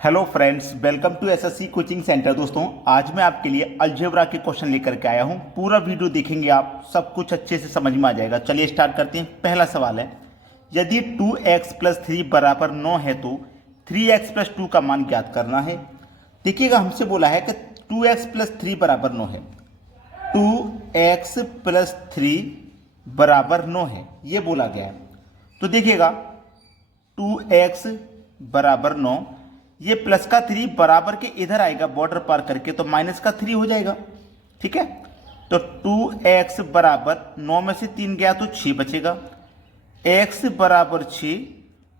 Hello friends, welcome to SSC coaching centre. दोस्तों, आज मैं आपके लिए अलजेब्रा के क्वेश्चन लेकर के आया हूं। पूरा वीडियो देखेंगे आप, सब कुछ अच्छे से समझ में आ जाएगा। चलिए स्टार्ट करते हैं। पहला सवाल है, यदि 2x प्लस 3 बराबर 9 है तो 3x प्लस 2 का मान ज्ञात करना है। देखिएगा, हमसे बोला है कि 2x प्लस 3 बराबर 9 है। 2x प्लस 3 बराबर 9 है, ये बोला गया है। तो देखिएगा, 2x बराबर 9, ये प्लस का 3 बराबर के इधर आएगा बॉर्डर पार करके, तो माइनस का 3 हो जाएगा। ठीक है, तो 2x बराबर 9 में से 3 गया तो 6 बचेगा। x बराबर 6,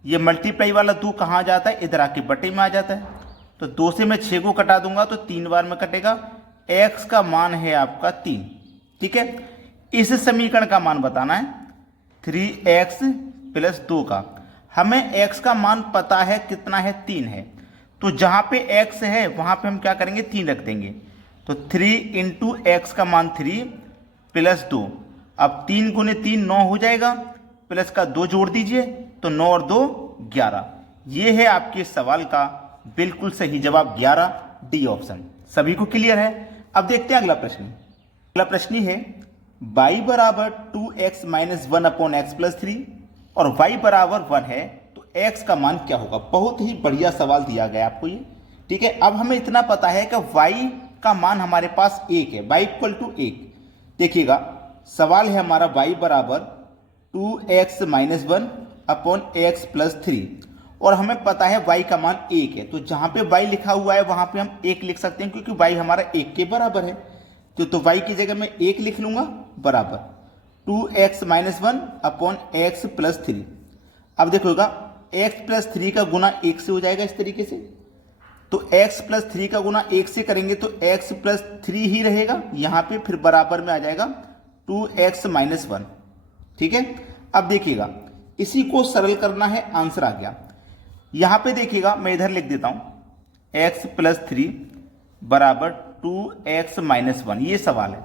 ये मल्टीप्लाई वाला 2 कहाँ जाता है, इधर आके बटे में आ जाता है। तो 2 से मैं 6 को कटा दूंगा तो 3 बार में कटेगा। x का मान है आपका 3। ठीक है, इस समीकरण का मान बताना है 3x प्लस 2 का। हमें x का मान पता है, कितना है, 3 है। तो जहां पे x है वहां पे हम क्या करेंगे, 3 रख देंगे। तो 3 इंटू एक्स का मान 3 प्लस 2। अब 3 गुने 3 9 हो जाएगा, प्लस का 2 जोड़ दीजिए तो 9 और 2 11। ये है आपके सवाल का बिल्कुल सही जवाब, 11 डी ऑप्शन। सभी को क्लियर है। अब देखते हैं अगला प्रश्न। अगला प्रश्न है, y बराबर 2x minus 1 upon x plus 3 और y बराबर 1 है तो x का मान क्या होगा। बहुत ही बढ़िया सवाल दिया गया आपको ये। ठीक है, अब हमें इतना पता है कि y का मान हमारे पास 1 है, y इक्वल टू 1। देखिएगा, सवाल है हमारा y बराबर 2x minus 1 upon x plus 3 और हमें पता है y का मान 1 है। तो जहां पे y लिखा हुआ है वहां पे हम 1 लिख सकते हैं, क्योंकि y हमारा 1 के बराबर है। तो y की जगह मैं 1 लिख लूंगा, बराबर 2x minus 1 upon x plus 3। अब देखोगा, x प्लस 3 का गुना 1 से हो जाएगा इस तरीके से। तो x प्लस 3 का गुना 1 से करेंगे तो x प्लस 3 ही रहेगा यहां पे, फिर बराबर में आ जाएगा 2x माइनस 1। ठीक है, अब देखिएगा, इसी को सरल करना है, आंसर आ गया। यहां पे देखिएगा, मैं इधर लिख देता हूं x प्लस 3 बराबर 2x माइनस 1, ये सवाल है।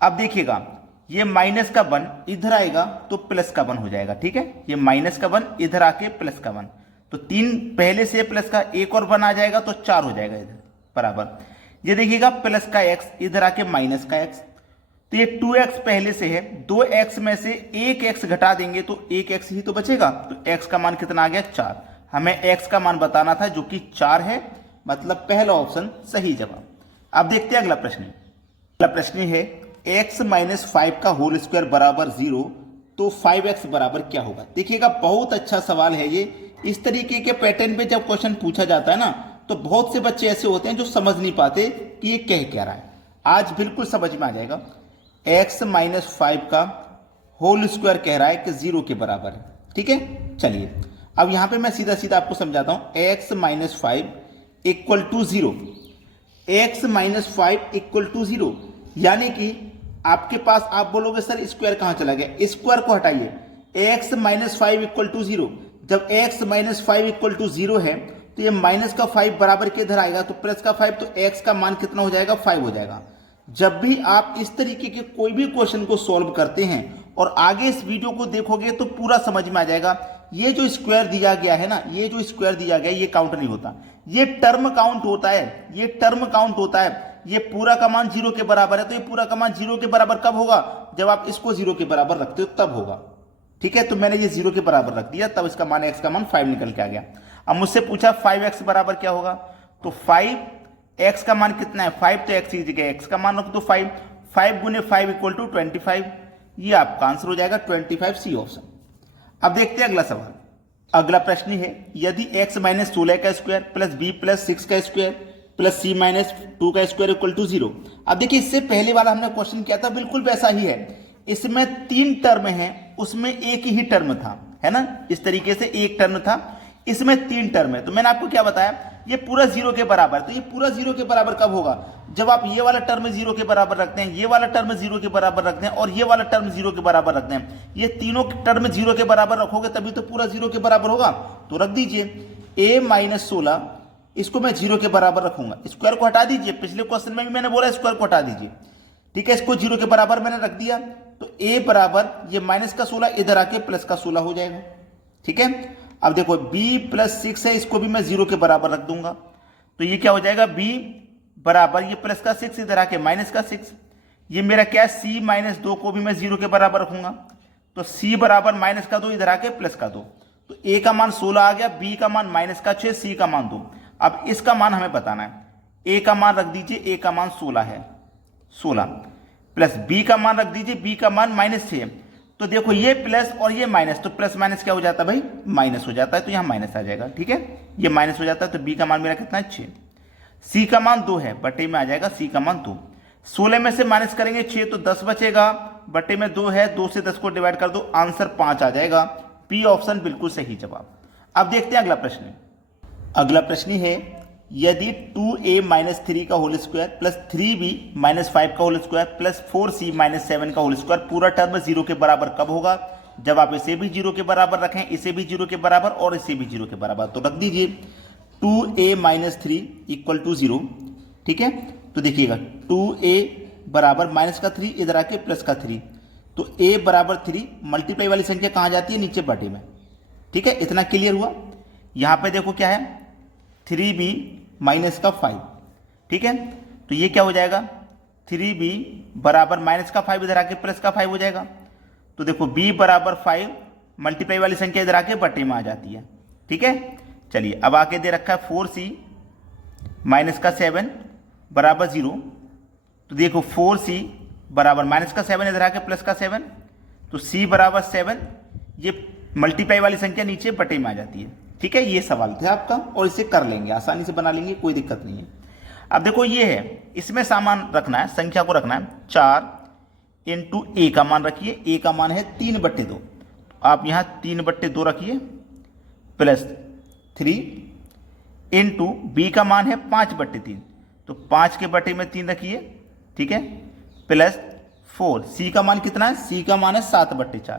अब देखिएगा, ये माइनस का 1 इधर आएगा तो प्लस का 1 हो जाएगा। ठीक है, ये माइनस का 1 इधर आके प्लस का 1, तो 3 पहले से प्लस का 1 और 1 आ जाएगा तो 4 हो जाएगा इधर, बराबर। ये देखिएगा, प्लस का x इधर आके माइनस का x, तो ये 2x पहले से है, 2x में से 1x घटा देंगे तो 1x ही तो बचेगा। तो x का मान कितना आ गया, 4। हमें x का मान बताना था जो कि 4 है, मतलब पहला ऑप्शन सही जवाब। अब देखते हैं अगला प्रश्न। अगला प्रश्न है, x माइनस 5 का होल स्क्वायर बराबर 0 तो 5x बराबर क्या होगा। देखिएगा, बहुत अच्छा सवाल है ये। इस तरीके के पैटर्न पे जब क्वेश्चन पूछा जाता है ना, तो बहुत से बच्चे ऐसे होते हैं जो समझ नहीं पाते कि ये कह क्या रहा है। आज बिल्कुल समझ में आ जाएगा। x माइनस 5 का होल स्क्वायर कह रहा है कि 0 के बराबर है। ठीक है, चलिए अब यहां पे मैं सीधा सीधा आपको समझाता हूं। x minus 5 equal to 0, x minus 5 equal to 0, यानी कि आपके पास, आप बोलोगे सर स्क्वायर कहां चला गया, स्क्वायर को हटाइए। x माइनस 5 इक्वल टू 0, जब x माइनस 5 इक्वल टू 0 है तो ये माइनस का 5 बराबर के इधर आएगा तो प्लस का 5, तो x का मान कितना हो जाएगा, 5 हो जाएगा। जब भी आप इस तरीके के कोई भी क्वेश्चन को सॉल्व करते हैं और आगे इस वीडियो को देखोगे तो पूरा समझ में आ जाएगा। ये जो स्क्वायर दिया गया है ना, ये जो स्क्वायर दिया गया, ये काउंट नहीं होता, ये टर्म काउंट होता है, ये टर्म काउंट होता है। ये पूरा का मान 0 के बराबर है, तो ये पूरा का मान 0 के बराबर कब होगा, जब आप इसको 0 के बराबर रखते हो तब होगा। ठीक है, तो मैंने ये 0 के बराबर रख दिया, तब इसका मान, x का मान 5 निकल के आ गया। अब मुझसे पूछा 5x बराबर क्या होगा, तो 5x का मान कितना है, 5, तो x की जगह x का मान रख दो 5। 5 गुने 5 इक्वल टू 25, ये आपका आंसर हो जाएगा 25, सी ऑप्शन। अब देखते हैं अगला सवाल। अगला प्रश्न है, यदि x माइनस 16 का स्क्वायर प्लस b प्लस 6 का स्क्वायर प्लस c माइनस 2 का स्क्वायर इक्वल टू 0। अब देखिए, इससे पहले वाला हमने क्वेश्चन किया था, बिल्कुल वैसा ही है। इसमें 3 टर्म है, उसमें एक ही टर्म था, है ना, इस तरीके से एक टर्म था, इसमें 3 टर्म है। तो मैंने आपको क्या बताया, ये पूरा 0 के बराबर। तो ये पूरा 0 के बराबर कब होगा, जब आप ये वाला टर्म 0 के बराबर रखते हैं, ये वाला टर्म 0 के बराबर रखते हैं और ये वाला टर्म 0 के बराबर रखते हैं। ये तीनों टर्म 0 के बराबर रखोगे तभी तो पूरा 0 के बराबर होगा। तो रख दीजिए a माइनस 16, इसको मैं 0 के बराबर रखूंगा। स्क्वायर को हटा दीजिए, पिछले क्वेश्चन में भी मैंने बोला स्क्वायर को हटा दीजिए। ठीक है, इसको 0 के बराबर मैंने रख दिया, तो a बराबर ये माइनस का 16 इधर आके प्लस का 16 हो जाएगा। ठीक है, अब देखो b प्लस 6 है, इसको भी मैं 0 के बराबर रख दूंगा, तो ये क्या हो जाएगा b बराबर ये प्लस का 6 इधर आके माइनस का 6, ये मेरा क्या है c माइनस 2 को भी मैं 0 के बराबर रखूंगा, तो c बराबर माइनस का 2 इधर आके प्लस का 2, तो a का मान 16 आ गया, b का मान माइनस का 6, c का मान 2। अब इसका मान हमें बताना है, a का मान रख दीजिए, a का मान 16 है, 16 प्लस b का मान रख दीजिए, b का मान माइनस 6, तो देखो ये प्लस और ये माइनस, तो प्लस माइनस क्या हो जाता है भाई, माइनस हो जाता है, तो यहाँ माइनस आ जाएगा, ठीक है, ये माइनस हो जाता है, तो b का मान मेरा कितना है 6, c का मान 2 है, बटे में आ जाएगा c का मान 2, 16 में से माइनस करेंगे 6 तो 10 बचेगा, बटे में 2 है, 2 से 10 को डिवाइड कर दो, आंसर 5 आ जाएगा, पी ऑप्शन बिल्कुल सही जवाब। अब देखते हैं अगला प्रश्न। अगला प्रश्न है, यदि 2a माइनस 3 का whole square plus 3b minus 5 का whole square plus 4c minus 7 का होल स्क्वायर पूरा टर्म 0 के बराबर कब होगा? जब आप इसे भी 0 के बराबर रखें, इसे भी 0 के बराबर और इसे भी 0 के बराबर, तो रख दीजिए 2a माइनस 3 इक्वल टू 0, ठीक है। तो देखिएगा 2a बराबर माइनस का 3 इधर आके प्लस का 3, तो a बराबर 3 मल्टीप्लाई वाली संख्या कहाँ जाती है? नीचे बटे में, ठीक है। इतना क्लियर हुआ। यहाँ पे देखो क्या है, 3b माइनस का 5, ठीक है। तो ये क्या हो जाएगा, 3b बराबर माइनस का 5 इधर आके प्लस का 5 हो जाएगा। तो देखो b बराबर 5 मल्टीप्लाई वाली संख्या इधर आके बटे में आ जाती है, ठीक है। चलिए अब आके दे रखा है 4c माइनस का 7 बराबर 0, तो देखो 4c बराबर माइनस का 7 इधर आके प्लस का 7, तो c बराबर 7, ये मल्टीप्लाई वाली संख्या नीचे बटे में आ जाती है, ठीक है। ये सवाल था आपका और इसे कर लेंगे, आसानी से बना लेंगे, कोई दिक्कत नहीं है। अब देखो ये है, इसमें सामान रखना है, संख्या को रखना है 4 इंटू ए का मान रखिए, ए का मान है 3/2, आप यहाँ 3/2 रखिए प्लस 3 इंटू बी का मान है 5/3, तो 5 के बटे में 3 रखिए, ठीक है, प्लस 4, सी का मान कितना है, सी का मान है 7/4,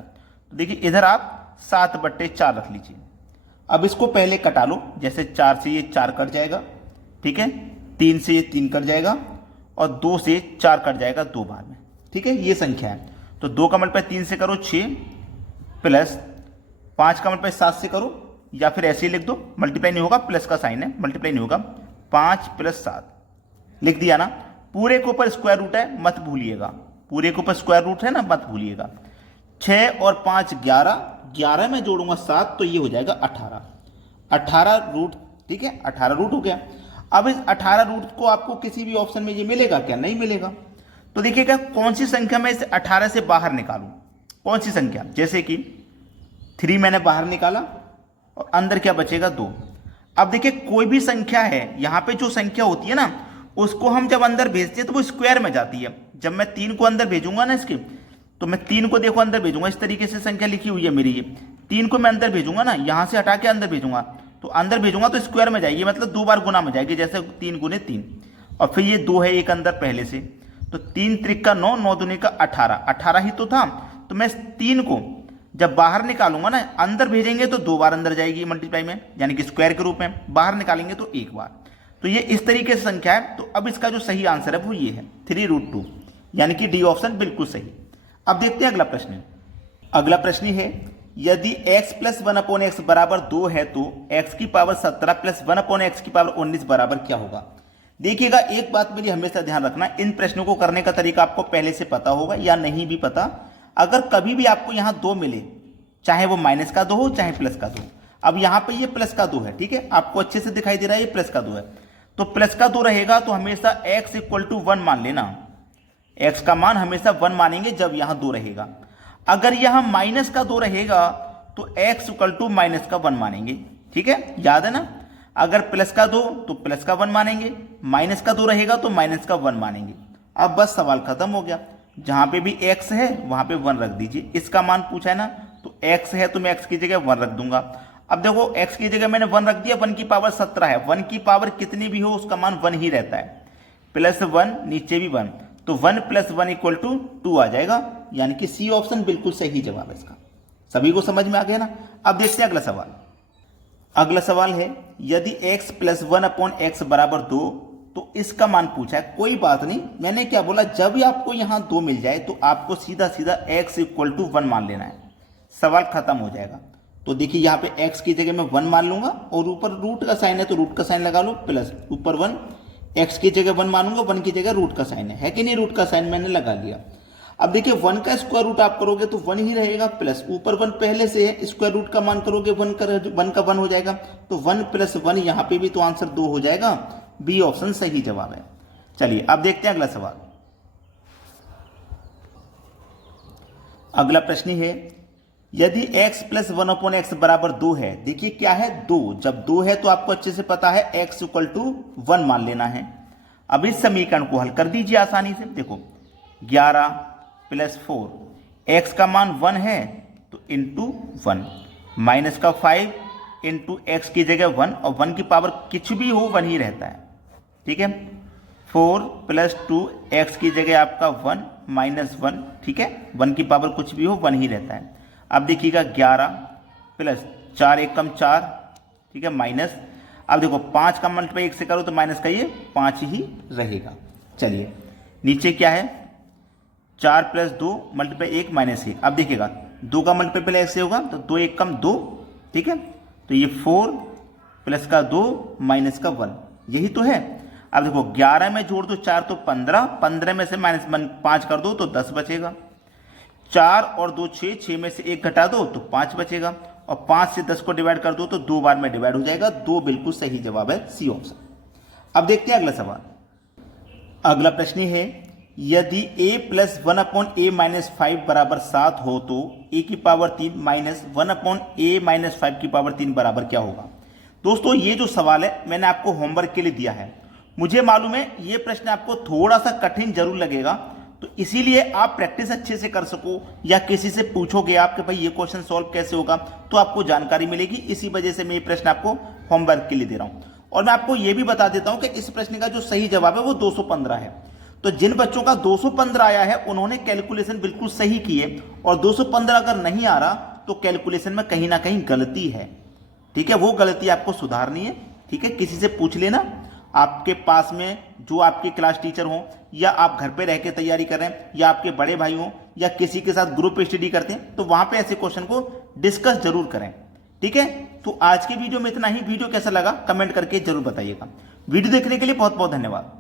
तो देखिए इधर आप 7/4 रख लीजिए। अब इसको पहले कटा लो, जैसे 4 से ये 4 कट जाएगा, ठीक है, 3 से ये 3 कट जाएगा और 2 से 4 कट जाएगा 2 बार में, ठीक है। ये संख्या है, तो 2 का मल्टीप्लाई 3 से करो 6 प्लस 5 का मल्टीप्लाई 7 से करो, या फिर ऐसे ही लिख दो, मल्टीप्लाई नहीं होगा, प्लस का साइन है, मल्टीप्लाई नहीं होगा, 5 प्लस 7 लिख दिया ना। पूरे के ऊपर स्क्वायर रूट है, मत भूलिएगा, पूरे के ऊपर स्क्वायर रूट है ना, मत भूलिएगा। 6 और 5 11, 11 में जोड़ूंगा 7, तो ये हो जाएगा 18, 18 रूट, ठीक है, 18 रूट हो गया। अब इस 18 रूट को आपको किसी भी ऑप्शन में ये मिलेगा क्या? नहीं मिलेगा। तो देखिएगा कौन सी संख्या मैं इस 18 से बाहर निकालूं, कौन सी संख्या, जैसे कि 3 मैंने बाहर निकाला और अंदर क्या बचेगा 2। अब देखिए कोई भी संख्या है, यहाँ पे जो संख्या होती है ना, उसको हम जब अंदर भेजते हैं तो वो स्क्वायर में जाती है। जब मैं 3 को अंदर भेजूंगा ना इसके, तो मैं 3 को देखो अंदर भेजूंगा, इस तरीके से संख्या लिखी हुई है मेरी, ये 3 को मैं अंदर भेजूंगा ना, यहाँ से हटा के अंदर भेजूंगा, तो अंदर भेजूंगा तो स्क्वायर में जाएगी, मतलब 2 बार गुना में जाएगी, जैसे 3 गुने 3, और फिर ये 2 है एक अंदर पहले से, तो 3 त्रिक का 9, 9 दूनी का 18, 18 ही तो था। तो मैं 3 को जब बाहर निकालूंगा ना, अंदर भेजेंगे तो 2 बार अंदर जाएगी मल्टीप्लाई में, यानी कि स्क्वायर के रूप में, बाहर निकालेंगे तो 1 बार। तो ये इस तरीके से संख्या है। तो अब इसका जो सही आंसर है वो ये है 3√2, यानी कि डी ऑप्शन बिल्कुल सही। अब देखते हैं अगला प्रश्न। अगला प्रश्न है, यदि x प्लस 1/x बराबर 2 है तो x की पावर 17 प्लस 1/x की पावर 19 बराबर क्या होगा? देखिएगा एक बात मेरी हमेशा ध्यान रखना, इन प्रश्नों को करने का तरीका आपको पहले से पता होगा या नहीं भी पता। अगर कभी भी आपको यहाँ 2 मिले, चाहे वो माइनस का 2 हो चाहे प्लस का 2, अब यहाँ पे ये प्लस का 2 है, ठीक है, आपको अच्छे से दिखाई दे रहा है ये प्लस का 2 है, तो प्लस का 2 रहेगा तो हमेशा x इक्वल टू 1 मान लेना, x का मान हमेशा 1 मानेंगे जब यहाँ 2 रहेगा। अगर यहाँ माइनस का 2 रहेगा तो x इक्वल टू माइनस का 1 मानेंगे, ठीक है, याद है ना। अगर प्लस का 2 तो प्लस का 1 मानेंगे, माइनस का 2 रहेगा तो माइनस का 1 मानेंगे। अब बस सवाल खत्म हो गया, जहां पे भी x है वहां पे 1 रख दीजिए। इसका मान पूछा है ना, तो x है तो मैं x की जगह 1 रख दूंगा। अब देखो x की जगह मैंने 1 रख दिया, 1 की पावर 17 है, 1 की पावर कितनी भी हो उसका मान 1 ही रहता है, प्लस 1 नीचे भी 1, तो 1 + 1 = 2 आ जाएगा, यानी कि सी ऑप्शन बिल्कुल सही जवाब है इसका। सभी को समझ में आ गया ना। अब देखते हैं अगला सवाल। अगला सवाल है, यदि x + 1/x बराबर 2, तो इसका मान पूछा है। कोई बात नहीं, मैंने क्या बोला, जब भी आपको यहाँ 2 मिल जाए तो आपको सीधा सीधा x = 1 मान लेना है, सवाल खत्म हो जाएगा। तो देखिए यहाँ पे x की जगह मैं 1 मान लूंगा और ऊपर रूट का साइन है तो रूट का साइन लगा लो, प्लस ऊपर 1, x की जगह 1 मानूंगा, 1 की जगह रूट का साइन है कि नहीं, रूट का साइन मैंने लगा लिया। अब देखिए 1 का स्क्वायर रूट आप करोगे तो 1 ही रहेगा, प्लस ऊपर 1 पहले से है, स्क्वायर रूट का मान करोगे 1 का 1 हो जाएगा, तो 1 + 1 यहाँ पे भी तो आंसर 2 हो जाएगा। बी ऑप्शन सही जवाब है। चलिए अब देखते हैं अगला सवाल। अगला प्रश्न है, यदि x + 1/x बराबर 2 है, देखिए क्या है 2, जब 2 है तो आपको अच्छे से पता है x = 1 मान लेना है। अब इस समीकरण को हल कर दीजिए आसानी से। देखो 11 + 4, x का मान 1 है तो इंटू 1, माइनस का 5 इंटू एक्स की जगह 1, और 1 की पावर कुछ भी हो 1 ही रहता है, ठीक है। 4 + 2, x की जगह आपका 1 - 1, ठीक है, 1 की पावर कुछ भी हो 1 ही रहता है। अब देखिएगा 11 + 4 × 1 = 4, ठीक है, माइनस, अब देखो 5 का मल्टीप्लाई 1 से करो तो माइनस का ये 5 ही रहेगा। चलिए नीचे क्या है, 4 + 2 × 1 - 1, अब देखिएगा 2 का मल्टीप्लाई पहले ऐसे होगा तो 2 × 1 = 2, ठीक है, तो ये 4 + का 2 - का 1, यही तो है। अब देखो 11 में जोड़ दो 4 तो 15, 15 में से -5 कर दो तो 10 बचेगा, 4 और 2 6, 6 में से 1 घटा दो तो 5 बचेगा, और 5 से 10 को डिवाइड कर दो तो 2 बार में डिवाइड हो जाएगा। 2 बिल्कुल सही जवाब है, सी ऑप्शन। अब देखते हैं अगला सवाल। अगला प्रश्न है, यदि a + 1/a - 5 बराबर 7 हो तो a की पावर 3 - 1/a - 5 की पावर 3 बराबर क्या होगा। दोस्तों ये जो सवाल है मैंने आपको होमवर्क के लिए दिया है। मुझे मालूम है ये प्रश्न आपको थोड़ा सा कठिन जरूर लगेगा, तो इसीलिए आप प्रैक्टिस अच्छे से कर सको या किसी से पूछोगे आप कि भाई ये क्वेश्चन सॉल्व कैसे होगा, तो आपको जानकारी मिलेगी। इसी वजह से मैं ये प्रश्न आपको होमवर्क के लिए दे रहा हूं। और मैं आपको ये भी बता देता हूं कि इस प्रश्न का जो सही जवाब है वो 215 है। तो जिन बच्चों का 215 आया है उन्होंने कैलकुलेशन बिल्कुल सही की है, और 215 अगर नहीं आ रहा तो कैलकुलेशन में कहीं ना कहीं गलती है, ठीक है, वो गलती आपको सुधारनी है, ठीक है। किसी से पूछ लेना, आपके पास में जो आपके क्लास टीचर हो, या आप घर पे रह के तैयारी कर रहे हैं, या आपके बड़े भाई हो, या किसी के साथ ग्रुप स्टडी करते हैं, तो वहां पे ऐसे क्वेश्चन को डिस्कस जरूर करें, ठीक है। तो आज के वीडियो में इतना ही। वीडियो कैसा लगा कमेंट करके जरूर बताइएगा। वीडियो देखने के लिए बहुत बहुत धन्यवाद।